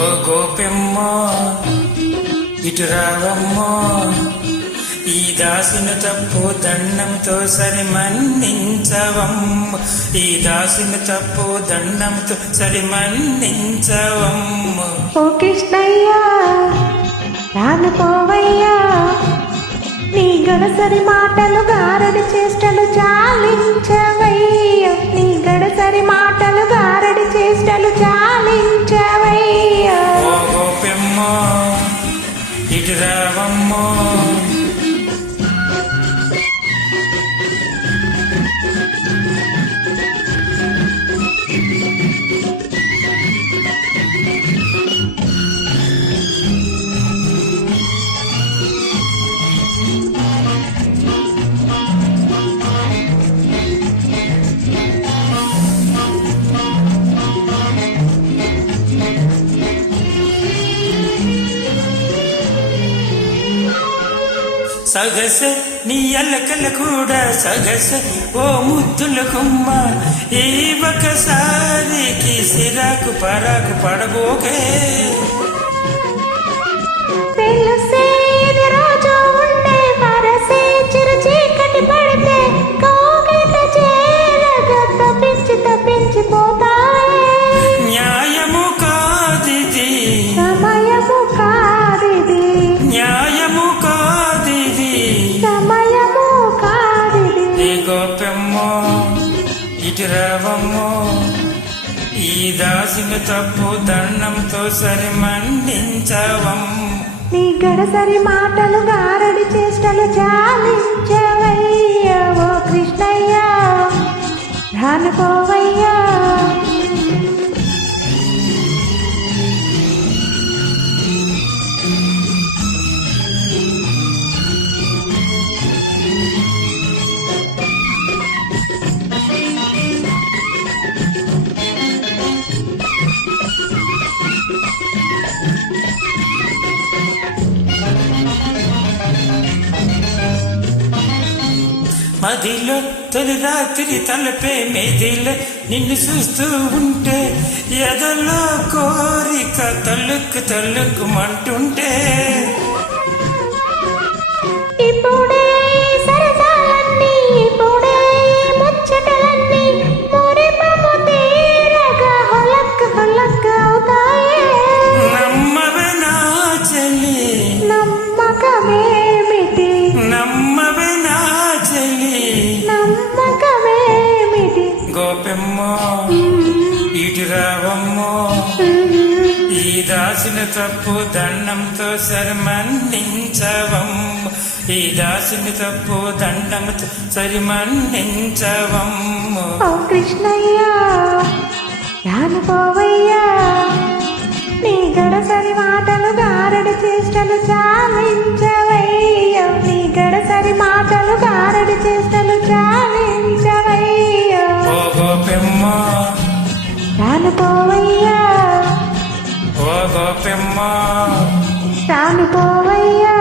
ఓ గోపెమ్మ ఇటు రావమ్మో, ఈ దాసుని తప్పు దండంతో సరి మన్నించవమ్మ, ఈ దాసుని తప్పు దండంతో సరి మన్నించవమ్మ. ఓ కృష్ణయ్యా రానుకోవయ్యా, నీ గడసరి మాటలు గారడి చేష్టలు చాలించవయ్యా, నీ గడసరి మాటలు గారడి చేష్టలు చాలించవయ్యా. ఓ గోపెమ్మ ఇటు రావమ్మో, సగస నీ అల్లకల్ల కూడా సగస ఓ ముద్దుల కొమ్మ, ఈ ఒకసారికి సిరాకు పరాకు పడబోకే. న్యాయము కాదిది, సమయము కాదిది, న్యాయము కాదిది, సమయము కాదిది. ఈ గోపెమ్మో ఇటు రావమ్మో, ఈ దాసిని తప్పు దండంతో సరి మన్నించవమ్మ. నీ గడసరి మాటలు గారడి చేష్టలు చాలించవయ్యా. ఓ కృష్ణయ్యా రానుకోవయ్యా. మదిలో తొలి రాత్రి తలపే మెదిలో నిన్ను చూస్తూ ఉంటే, ఎదలో కోరిక తల్లుకు తల్లుకుమంటుంటే, ఇప్పుడే సరసాలన్నీ, ఇప్పుడే ముచ్చటలన్నీ, మురిపము తీరగా హొలక్ హొలక్ అవుతాయే. నమ్మవే నా చెల్లి, నమ్మకమేమిటి, నమ్మవే నా చెల్లి. నమ్మకమేమిటి. గోపెమ్మో ఇటు రావమ్మో, ఈ దాసుని తప్పు దండంతో సరి మన్నించవమ్మ, ఈ దాసుని తప్పు దండంతో సరి మన్నించవమ్మ. ఓ కృష్ణయ్యా రానుకోవయ్యా, నీ గడసరి మాటలు గారడి చేష్టలు చాలించవయ్యా, నీ గడసరి మాటలు గారడి చేష్టలు చాలించవయ్యా. ఓ గోపెమ్మ రానుకోవయ్యా, ఓ గోపెమ్మ రానుకోవయ్యా.